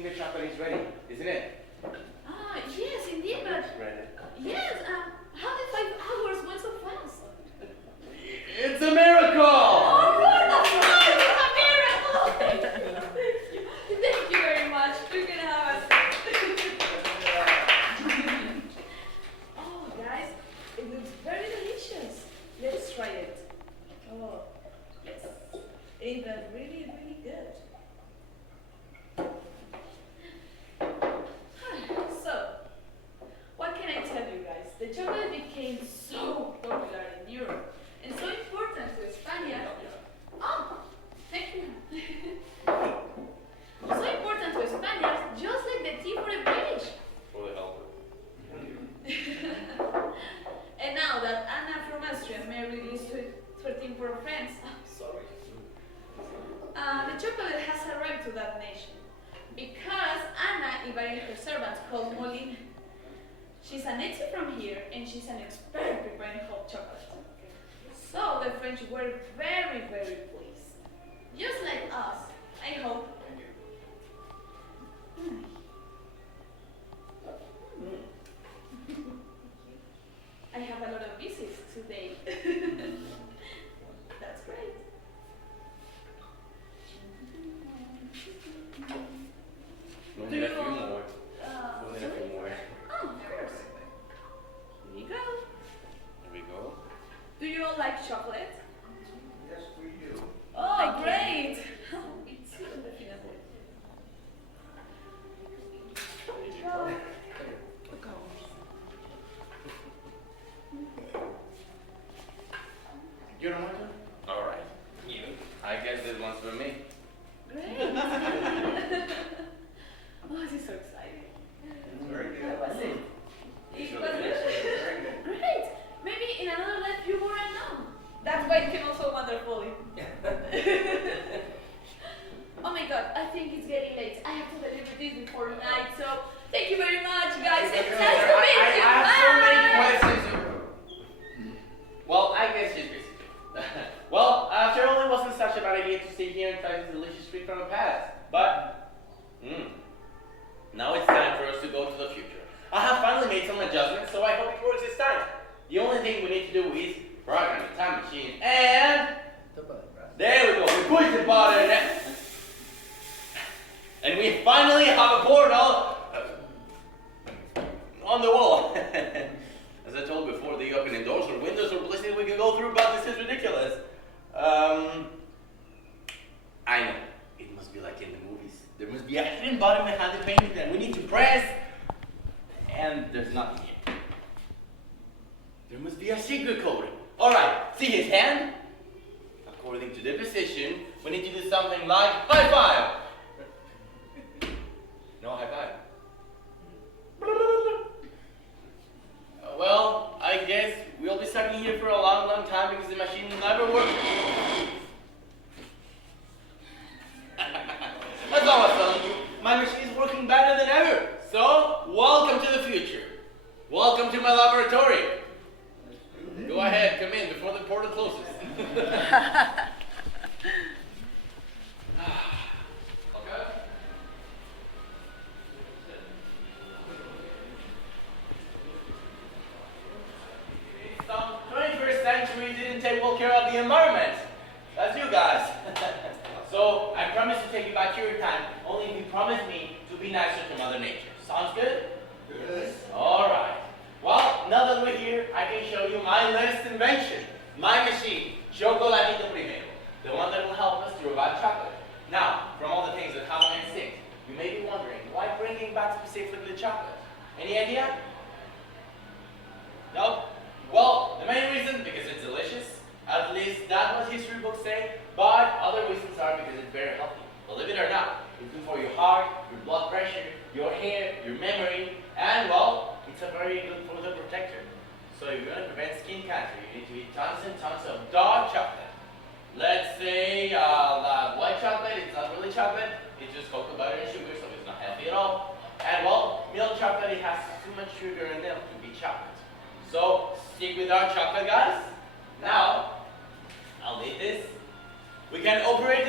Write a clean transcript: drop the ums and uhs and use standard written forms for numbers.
think the chocolate is ready, isn't it? Ah, yes, indeed, but yes, how did 5 hours went so fast? It's a miracle! Oh, Lord, that's right! It's a miracle! Thank you very much. You can have a Oh, guys, it looks very delicious. Let's try it. Oh, yes. Ain't that really, really good? So, what can I tell you guys? The chocolate became so popular in Europe and so important to Spain. Oh, thank you. So important to Spaniards, just like the tea for the British. For the helper. And now that Anna from Austria married his 13 poor friends, sorry. The chocolate has arrived to that nation because Anna invited her servant called Molina. She's a native from here and she's an expert preparing hot chocolate. So the French were very, very pleased. Just like us, I hope. I have a lot of visits today. That's great. We'll need a few more. We'll need a few more. Oh, of course. Here you go. There we go. Do you all like chocolate? Yes, we do. Oh, great. Me too, definitely. You don't want to? All right. You. I guess this one's for me. Great. Oh, this is so exciting. Very good. How was it? It was good. Very good. Great. Maybe in another life you were unknown. That's why it came out so wonderfully. Oh my God, I think it's getting late. I have to deliver this before night, so thank you very much, guys. It's nice to meet you. I have so many Bye. questions. Well, I guess she's busy. Well, after all, it wasn't such a bad idea to stay here and try this delicious treat from the past. But, now it's time for us to go to the future. I have finally made some adjustments, so I hope it works this time. The only thing we need to do is program the time machine, and there we go. We push the button, and we finally have a portal on the wall. As I told before, the opening doors or windows or places we can go through, but this is ridiculous. I know. It must be like in the movies. There must be a hidden button behind the painting that we need to press, and there's nothing here. There must be a secret code. All right, see his hand? According to the position, we need to do something like high five. No high five. Well, I guess we'll be stuck in here for a long, long time because the machine will never work. That's all I'm telling you. My machine is working better than ever. So, welcome to the future. Welcome to my laboratory. Go ahead, come in before the portal closes. Okay. Some 21st century didn't take well care of the environment. That's you guys. So I promise to take you back to your time, only if you promise me to be nicer to Mother Nature. Sounds good? Yes. Alright. Well, now that we're here, I can show you my latest invention. My machine, CHOCOLATE.MEKSICA, the one that will help us to revive chocolate. Now, from all the things that have an instinct, you may be wondering, why bringing back specifically chocolate? Any idea? No? Well, the main reason, because it's delicious. At least that's what history books say. But other reasons are because it's very healthy. Believe it or not, it's good for your heart, your blood pressure, your hair, your memory, and well, it's a very good photoprotector. So if you're going to prevent skin cancer, you need to eat tons and tons of dark chocolate. Let's say white chocolate, it's not really chocolate, it's just cocoa butter and sugar, so it's not healthy at all. And well, milk chocolate, it has too much sugar in them to be chocolate. So stick with our chocolate, guys. Now, I'll need this. We can operate